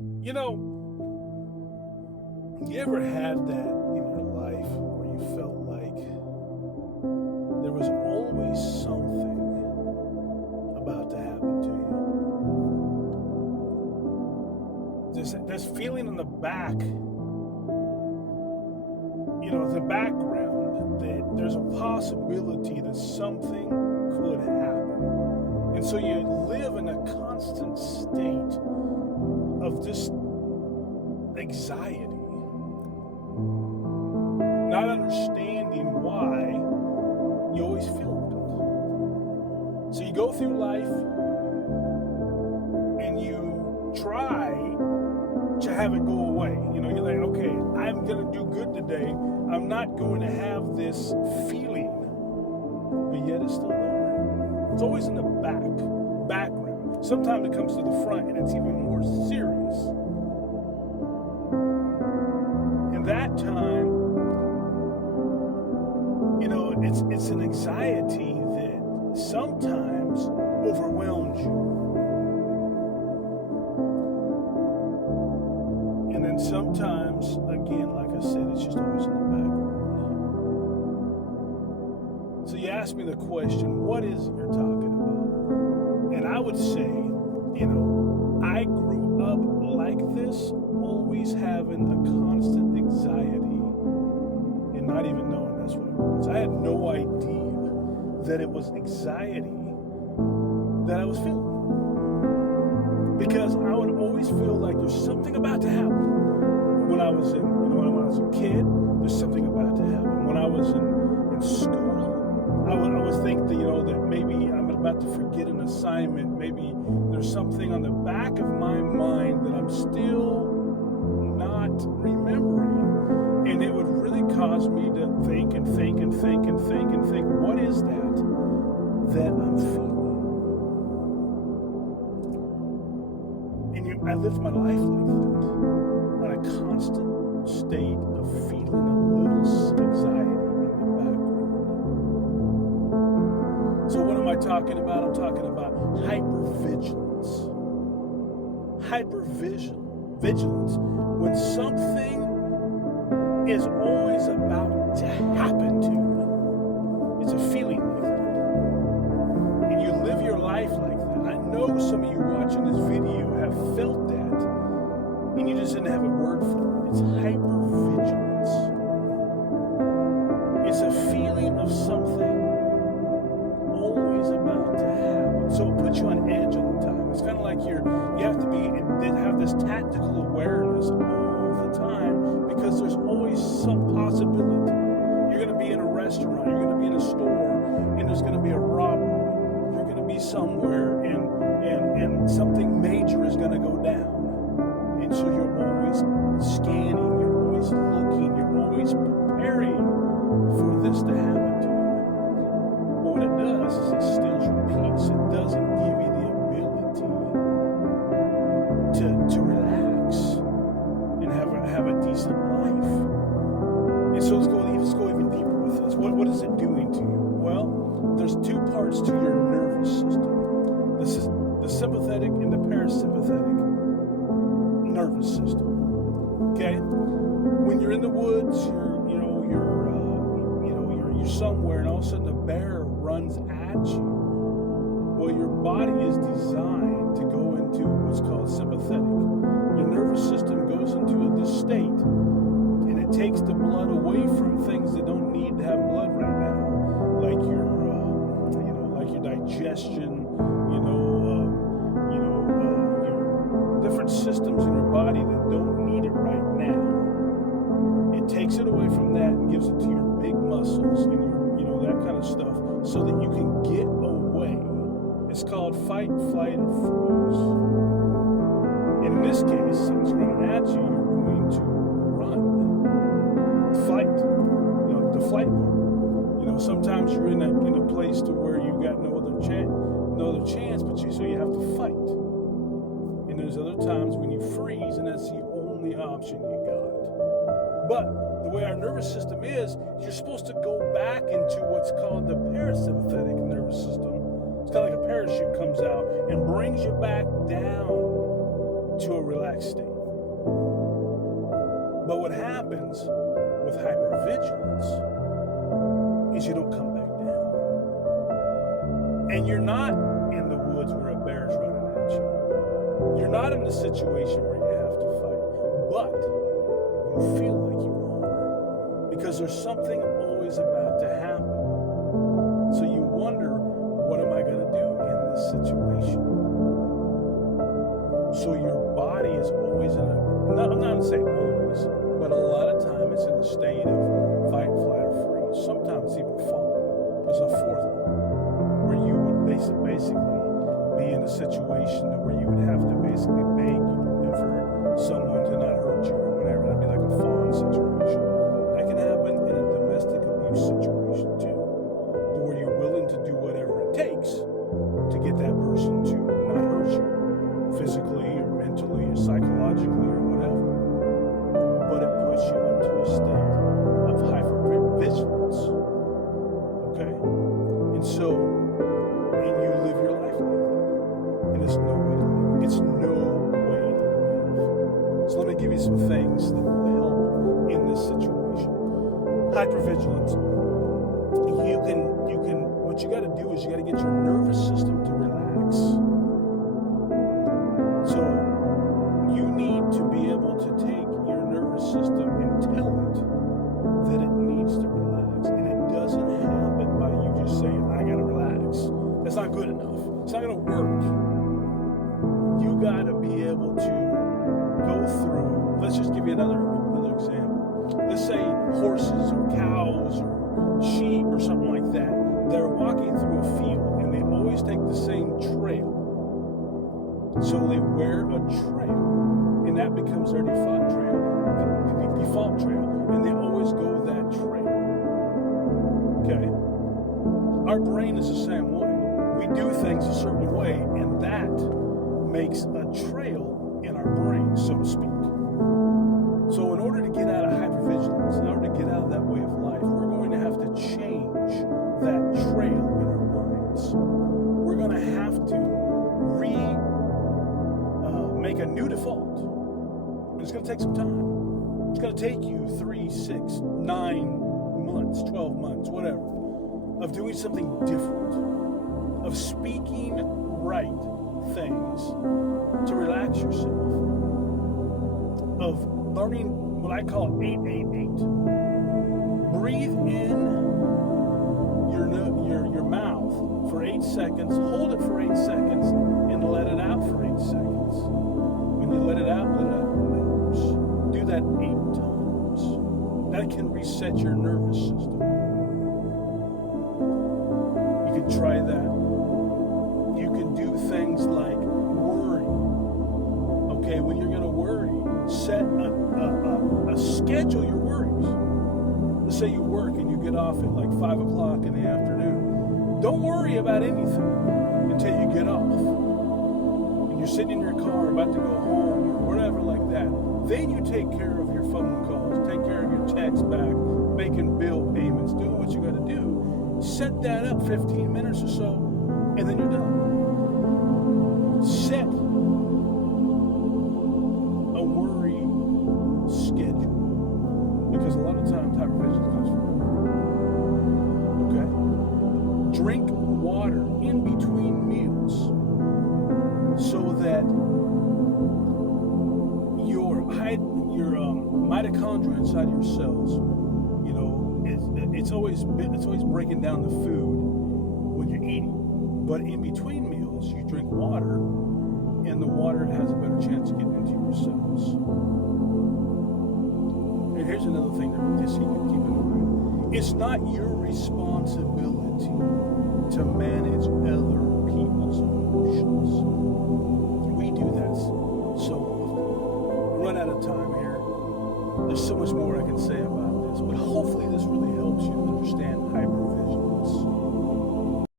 You know, you ever had that in your life where you felt like there was always something about to happen to you? This feeling in the back, the background, that there's a possibility that something could happen. And so you live in a constant state of just anxiety, not understanding why you always feel it. So you go through life and you try to have it go away. You're like, okay, I'm going to do good today. I'm not going to have this feeling, but yet it's still there. It's always in the background. Sometimes it comes to the front and it's even more serious. And that time, it's an anxiety that sometimes overwhelms you. And then sometimes, again, like I said, it's just always in the background. So you ask me the question, what is it you're talking about? And I would say, I grew up like this, always having a constant anxiety and not even knowing that's what it was. I had no idea that it was anxiety that I was feeling. Because I would always feel like there's something about to happen. When I was a kid, there's something about to happen. When I was in school, I would think that, that maybe I'm about to forget an assignment. Maybe there's something on the back of my mind that I'm still not remembering. And it would really cause me to think and think and think and think and think, what is that I'm feeling? I lived my life like that, on a constant state of feeling a little anxiety in the background. So what am I talking about? I'm talking about hypervigilance. Hypervigilance, when something is always about to happen to you. It's a feeling like that. And you live your life like that. I know some of you watching this video have felt that, and you just didn't have a word for it. It's hypervigilance. It's a feeling of something always about to happen. So it puts you on edge all the time. It's kind of like you have to have this tactical awareness all the time, because there's always some possibility. You're going to be in a restaurant, you're going to be in a store, and there's going to be a robbery. You're going to be somewhere, and something major is going to go down. And so you're always scanning, you're always looking, you're always preparing for this to happen to you. But what it does is it steals your peace. It doesn't give you the ability to relax and have a decent life. And so let's go even deeper with this. What is it doing to you? Well, there's two parts to your nervous system. This is the sympathetic and the parasympathetic nervous system. Okay, when you're in the woods, you're somewhere, and all of a sudden a bear runs at you. Well, your body is designed to go into what's called sympathetic. Your nervous system goes into this state, and it takes the blood away from things that don't need to have blood right now, like your digestion, your different systems in your body that don't need it right now. It takes it away from that and gives it to your big muscles and your, that kind of stuff, so that you can get away. It's called fight, flight, or freeze. And in this case, something's running at you, you're going to run. Fight. The flight part. Sometimes you're in a place to where you got no other chance, but so you have to fight. And there's other times when you freeze, and that's the only option you got. But the way our nervous system is, you're supposed to go back into what's called the parasympathetic nervous system. It's kind of like a parachute comes out and brings you back down to a relaxed relaxed state. But what happens with hypervigilance is you don't come back down. And you're not in the woods where a bear's running at you. You're not in a situation where you have to fight, but you feel like you are, because there's something always about to happen. So you wonder, what am I going to do in this situation? So your body is always in a, I'm not going to say always, but a lot of time it's in a state of fight, flight, or freeze. Sometimes even fall. There's a fourth one where you would basically be in a situation where you would have to basically beg for someone to not hurt you or whatever. That'd be like a fawn situation. That can happen in a domestic abuse situation too, where you're willing to do whatever it takes to get that person to not hurt you physically or mentally or psychologically or whatever. But it puts you into a state of hypervigilance. Okay? And so, and you live your life like that. And it's no way to live. It's no way to live. So let me give you some things that will help in this situation. Hypervigilance. What you got to do is you got to get your nervous system to relax. So you need to be able to take your nervous system and tell it that it needs to relax. And it doesn't happen by you just saying, I got to relax. That's not good enough. It's not going to work. You got to be able to go through, let's just give you another example. Let's say horses or cows or sheep or something like that. They're walking through a field and they always take the same trail. So they wear a trail and that becomes their default trail, and they always go that trail. Okay? Our brain is the same way. We do things a certain way, and that makes a trail in our brain, so to speak. So in order to get out of hypervigilance, in order to get out of that way of life, we're going to have to change that trail in our minds. We're going to have to make a new default. And it's going to take some time. It's going to take you 3, 6, 9 months, 12 months, whatever, of doing something different, of speaking right things to relax yourself, of learning what I call 888. Breathe in your mouth for 8 seconds, hold it for 8 seconds, and let it out for 8 seconds. When you let it out your nose. Do that 8 times. That can reset your nervous system. You can try that. You can do things like worry. Okay, when you're going to worry, set schedule your worries. Let's say you work and you get off at like 5 o'clock in the afternoon. Don't worry about anything until you get off. And you're sitting in your car about to go home or whatever like that. Then you take care of your phone calls, take care of your texts back, making bill payments, doing what you got to do. Set that up 15 minutes or so, and then you're done. Set a worry schedule. Because a lot of times hypervigilance comes from worry. Okay? Drink water in between meals so that your mitochondria inside your cells, you know, it's always breaking down the food when you're eating. But in between meals, you drink water, and the water has a better chance of getting into your cells. And here's another thing that you can keep in mind. It's not your responsibility to manage other people's emotions. We do that so often. Run out of time here. There's so much more I can say about this, but hopefully this really helps you understand hypervigilance.